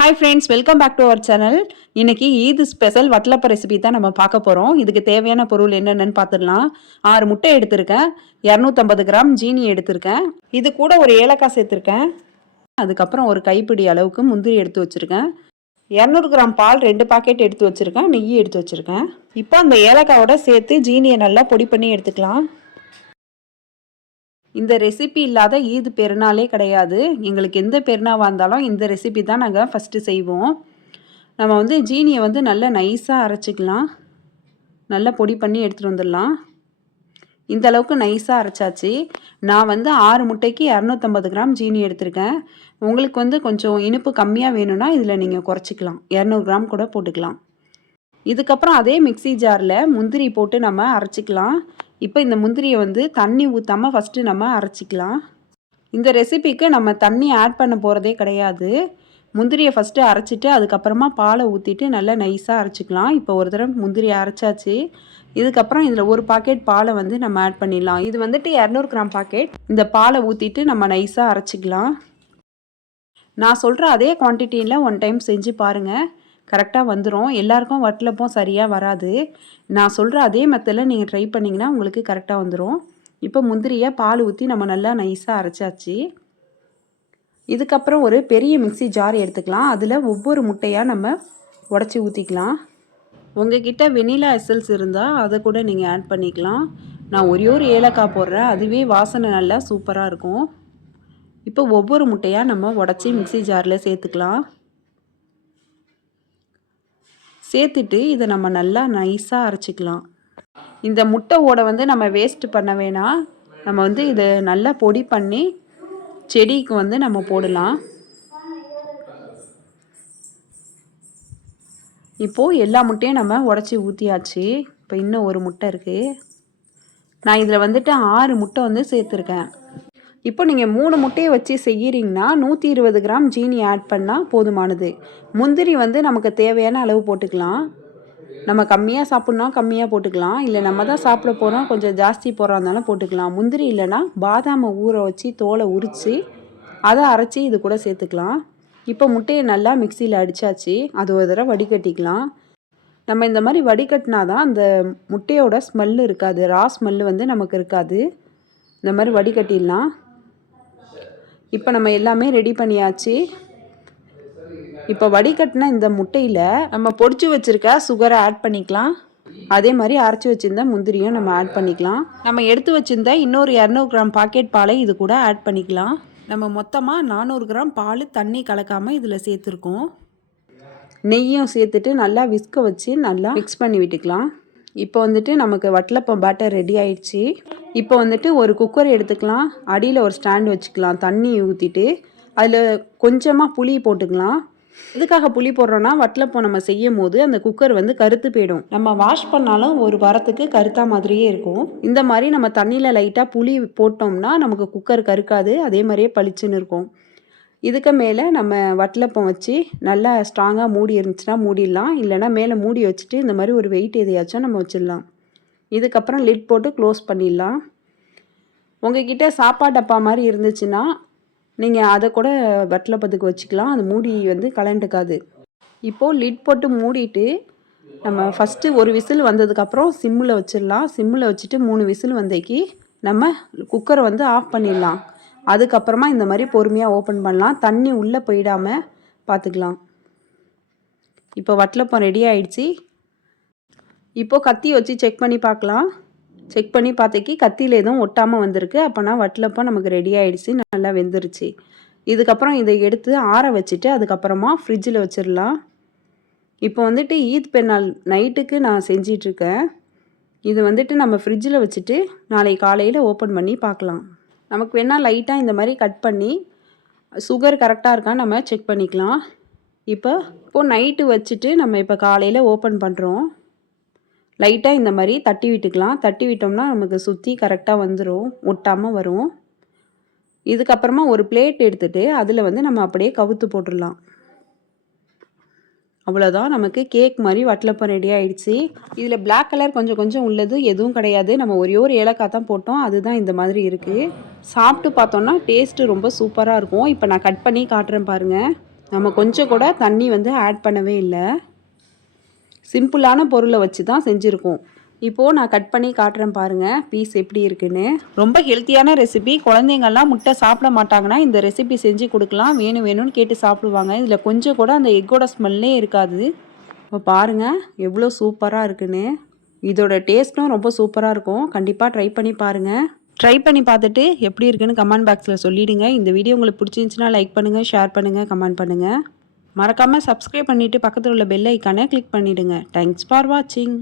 Hi friends, welcome back to our channel. இன்னைக்கு Eid special வட்டலப்ப recipe தான் நம்ம பார்க்க போகிறோம். இதுக்கு தேவையான பொருள் என்னென்னு பார்த்துடலாம். 6 முட்டை எடுத்திருக்கேன், 250 கிராம் ஜீனி எடுத்திருக்கேன், இது கூட ஒரு ஏலக்காய் சேர்த்துருக்கேன், அதுக்கப்புறம் ஒரு கைப்பிடி அளவுக்கு முந்திரி எடுத்து வச்சுருக்கேன், 200 கிராம் பால் 2 பாக்கெட் எடுத்து வச்சுருக்கேன், நெய் எடுத்து வச்சுருக்கேன். இப்போ அந்த ஏலக்காயோட சேர்த்து ஜீனியை நல்லா பொடி பண்ணி எடுத்துக்கலாம். இந்த ரெசிபி இல்லாத ஈத் பெருநாளே கிடையாது. எங்களுக்கு எந்த பெருநாளாக இருந்தாலும் இந்த ரெசிபி தான் நாங்கள் ஃபஸ்ட்டு செய்வோம். நம்ம வந்து ஜீனியை வந்து நல்லா நைஸாக அரைச்சிக்கலாம். நல்லா பொடி பண்ணி எடுத்துகிட்டு வந்துடலாம். இந்த அளவுக்கு நைஸாக அரைச்சாச்சு. நான் வந்து 6 முட்டைக்கு 250 கிராம் ஜீனி எடுத்திருக்கேன். உங்களுக்கு வந்து கொஞ்சம் இனிப்பு கம்மியாக வேணும்னா இதில் நீங்கள் குறைச்சிக்கலாம், 200 கிராம் கூட போட்டுக்கலாம். இதுக்கப்புறம் அதே மிக்சி ஜாரில் முந்திரி போட்டு நம்ம அரைச்சிக்கலாம். இப்போ இந்த முந்திரியை வந்து தண்ணி ஊற்றாமல் ஃபஸ்ட்டு நம்ம அரைச்சிக்கலாம். இந்த ரெசிபிக்கு நம்ம தண்ணி ஆட் பண்ண போகிறதே கிடையாது. முந்திரியை ஃபஸ்ட்டு அரைச்சிட்டு அதுக்கப்புறமா பாலை ஊற்றிட்டு நல்லா நைஸாக அரைச்சிக்கலாம். இப்போ ஒரு தடவை முந்திரியை அரைச்சாச்சு. இதுக்கப்புறம் இதில் ஒரு பாக்கெட் பாலை வந்து நம்ம ஆட் பண்ணிடலாம். இது வந்துட்டு 200 கிராம் பாக்கெட். இந்த பாலை ஊற்றிட்டு நம்ம நைஸாக அரைச்சிக்கலாம். நான் சொல்கிற அதே குவான்டிட்டியில் ஒன் டைம் செஞ்சு பாருங்கள், கரெக்டாக வந்துடும். எல்லாருக்கும் வட்டலப்பம் சரியாக வராது. நான் சொல்கிற அதே மெத்தடில் நீங்கள் ட்ரை பண்ணிங்கன்னா உங்களுக்கு கரெக்டாக வந்துடும். இப்போ முந்திரியை பால் ஊற்றி நம்ம நல்லா நைஸாக அரைச்சாச்சு. இதுக்கப்புறம் ஒரு பெரிய மிக்சி ஜார் எடுத்துக்கலாம். அதில் ஒவ்வொரு முட்டையாக நம்ம உடச்சி ஊற்றிக்கலாம். உங்ககிட்ட வெனிலா எசல்ஸ் இருந்தால் அதை கூட நீங்கள் ஆட் பண்ணிக்கலாம். நான் ஒரே ஒரு ஏலக்காய் போடுறேன், அதுவே வாசனை நல்லா சூப்பராக இருக்கும். இப்போ ஒவ்வொரு முட்டையாக நம்ம உடச்சி மிக்சி ஜாரில் சேர்த்துக்கலாம். சேர்த்துட்டு இதை நம்ம நல்லா நைஸாக அரைச்சிக்கலாம். இந்த முட்டை ஓடை வந்து நம்ம வேஸ்ட் பண்ண வேணாம். நம்ம வந்து இதை நல்லா பொடி பண்ணி செடிக்கு வந்து நம்ம போடலாம். இப்போது எல்லா முட்டையும் நம்ம உடச்சி ஊற்றியாச்சு. இப்போ இன்னும் ஒரு முட்டை இருக்குது. நான் இதில் வந்துட்டு 6 முட்டை வந்து சேர்த்துருக்கேன். இப்போ நீங்கள் 3 முட்டையை வச்சு செய்கிறீங்கன்னா 120 கிராம் ஜீனி ஆட் பண்ணால் போதுமானது. முந்திரி வந்து நமக்கு தேவையான அளவு போட்டுக்கலாம். நம்ம கம்மியாக சாப்பிட்னா கம்மியாக போட்டுக்கலாம், இல்லை நம்ம தான் சாப்பிட போகிறோம் கொஞ்சம் ஜாஸ்தி போடுறதுனால போட்டுக்கலாம். முந்திரி இல்லைன்னா பாதாமை ஊற வச்சு தோலை உரித்து அதை அரைச்சி இது கூட சேர்த்துக்கலாம். இப்போ முட்டையை நல்லா மிக்சியில் அடித்தாச்சு. அது ஒரு தடவை வடிகட்டிக்கலாம். நம்ம இந்த மாதிரி வடிகட்டினா தான் அந்த முட்டையோட ஸ்மெல்லு இருக்காது, ரா ஸ்மெல்லு வந்து நமக்கு இருக்காது. இந்த மாதிரி வடிகட்டிடலாம். இப்போ நம்ம எல்லாமே ரெடி பண்ணியாச்சு. இப்போ வடிகட்டின இந்த முட்டையில் நம்ம பொடிச்சு வச்சுருக்க சுகரை ஆட் பண்ணிக்கலாம். அதே மாதிரி அரைச்சி வச்சுருந்த முந்திரியும் நம்ம ஆட் பண்ணிக்கலாம். நம்ம எடுத்து வச்சுருந்த இன்னொரு 200 கிராம் பாக்கெட் பாலை இது கூட ஆட் பண்ணிக்கலாம். நம்ம மொத்தமாக 400 கிராம் பால் தண்ணி கலக்காமல் இதில் சேர்த்துருக்கோம். நெய்யும் சேர்த்துட்டு நல்லா விஸ்க வச்சு நல்லா மிக்ஸ் பண்ணி விட்டுக்கலாம். இப்போ வந்துட்டு நமக்கு வட்டலப்பம் பேட்டர் ரெடி ஆயிடுச்சு. இப்போ வந்துட்டு ஒரு குக்கர் எடுத்துக்கலாம். அடியில் ஒரு ஸ்டாண்ட் வச்சுக்கலாம். தண்ணி ஊற்றிட்டு அதில் கொஞ்சமாக புளி போட்டுக்கலாம். எதுக்காக புளி போடுறோன்னா வட்டலப்பம் நம்ம செய்யும் போது அந்த குக்கர் வந்து கருத்து போயிடும். நம்ம வாஷ் பண்ணாலும் ஒரு வாரத்துக்கு கருத்தா மாதிரியே இருக்கும். இந்த மாதிரி நம்ம தண்ணியில் லைட்டாக புளி போட்டோம்னா நமக்கு குக்கர் கருக்காது, அதே மாதிரியே பளிச்சுன்னு இருக்கும். இதுக்கு மேலே நம்ம வட்டலப்பம் வச்சு நல்லா ஸ்ட்ராங்காக மூடி இருந்துச்சுன்னா மூடிடலாம், இல்லைனா மேலே மூடி வச்சுட்டு இந்த மாதிரி ஒரு வெயிட் எதையாச்சும் நம்ம வச்சிடலாம். இதுக்கப்புறம் லிட் போட்டு க்ளோஸ் பண்ணிடலாம். உங்ககிட்ட சாப்பாடு டப்பா மாதிரி இருந்துச்சுன்னா நீங்கள் அதை கூட வட்டலப்பத்துக்கு வச்சுக்கலாம், அது மூடி வந்து கலண்டுக்காது. இப்போது லிட் போட்டு மூடிட்டு நம்ம ஃபஸ்ட்டு ஒரு விசில் வந்ததுக்கப்புறம் சிம்மில் வச்சிடலாம். சிம்மில் வச்சுட்டு 3 விசில் வந்தேக்கி நம்ம குக்கரை வந்து ஆஃப் பண்ணிடலாம். அதுக்கப்புறமா இந்த மாதிரி பொறுமையாக ஓப்பன் பண்ணலாம். தண்ணி உள்ளே போயிடாமல் பார்த்துக்கலாம். இப்போ வட்டலப்பம் ரெடி ஆயிடுச்சு. இப்போது கத்தி வச்சு செக் பண்ணி பார்க்கலாம். செக் பண்ணி பார்த்துக்கி கத்தியில் எதுவும் ஒட்டாமல் வந்திருக்கு. அப்போனா வட்டலப்பம் நமக்கு ரெடி ஆகிடுச்சு, நல்லா வெந்துருச்சு. இதுக்கப்புறம் இதை எடுத்து ஆற வச்சுட்டு அதுக்கப்புறமா ஃப்ரிட்ஜில் வச்சிடலாம். இப்போ வந்துட்டு ஈத் பெருநாள் நைட்டுக்கு நான் செஞ்சிட்ருக்கேன். இது வந்துட்டு நம்ம ஃப்ரிட்ஜில் வச்சுட்டு நாளைக்கு காலையில் ஓப்பன் பண்ணி பார்க்கலாம். நமக்கு வேணால் லைட்டாக இந்த மாதிரி கட் பண்ணி சுகர் கரெக்டாக இருக்கான்னு நம்ம செக் பண்ணிக்கலாம். இப்போது நைட்டு வச்சுட்டு நம்ம இப்போ காலையில் ஓப்பன் பண்ணுறோம். லைட்டாக இந்த மாதிரி தட்டி விட்டுக்கலாம். தட்டி விட்டோம்னா நமக்கு சுற்றி கரெக்டாக வந்துடும், ஒட்டாமல் வரும். இதுக்கப்புறமா ஒரு பிளேட் எடுத்துகிட்டு அதில் வந்து நம்ம அப்படியே கவுத்து போட்டுடலாம். அவ்வளோதான், நமக்கு கேக் மாதிரி வட்டலப்பம் ரெடி ஆகிடுச்சு. இதில் பிளாக் கலர் கொஞ்சம் கொஞ்சம் உள்ளது எதுவும் கிடையாது. நம்ம ஒரே ஒரு ஏலக்காய் தான் போட்டோம், அதுதான் இந்த மாதிரி இருக்குது. சாப்பிட்டு பார்த்தோன்னா டேஸ்ட்டு ரொம்ப சூப்பராக இருக்கும். இப்போ நான் கட் பண்ணி காட்டுறேன் பாருங்கள். நம்ம கொஞ்சம் கூட தண்ணி வந்து ஆட் பண்ணவே இல்லை. சிம்பிளான பொருளை வச்சு தான் செஞ்சுருக்கோம். இப்போது நான் கட் பண்ணி காட்டுறேன் பாருங்கள் பீஸ் எப்படி இருக்குன்னு. ரொம்ப ஹெல்த்தியான ரெசிபி. குழந்தைங்கள்லாம் முட்டை சாப்பிட மாட்டாங்கன்னா இந்த ரெசிபி செஞ்சு கொடுக்கலாம். வேணும் வேணும்னு கேட்டு சாப்பிடுவாங்க. இதில் கொஞ்சம் கூட அந்த எக்கோட ஸ்மெல்லே இருக்காது. இப்போ பாருங்கள் எவ்வளோ சூப்பராக இருக்குன்னு. இதோட டேஸ்ட்டும் ரொம்ப சூப்பராக இருக்கும். கண்டிப்பாக ட்ரை பண்ணி பாருங்கள். ட்ரை பண்ணி பார்த்துட்டு எப்படி இருக்குன்னு கமெண்ட் பாக்ஸில் சொல்லிவிடுங்க. இந்த வீடியோ உங்களுக்கு பிடிச்சிருந்துச்சுன்னா லைக் பண்ணுங்கள், ஷேர் பண்ணுங்கள், கமெண்ட் பண்ணுங்கள். மறக்காமல் சப்ஸ்கிரைப் பண்ணிவிட்டு பக்கத்தில் உள்ள பெல் ஐக்கானை கிளிக் பண்ணிவிடுங்க. தேங்க்ஸ் ஃபார் வாட்சிங்.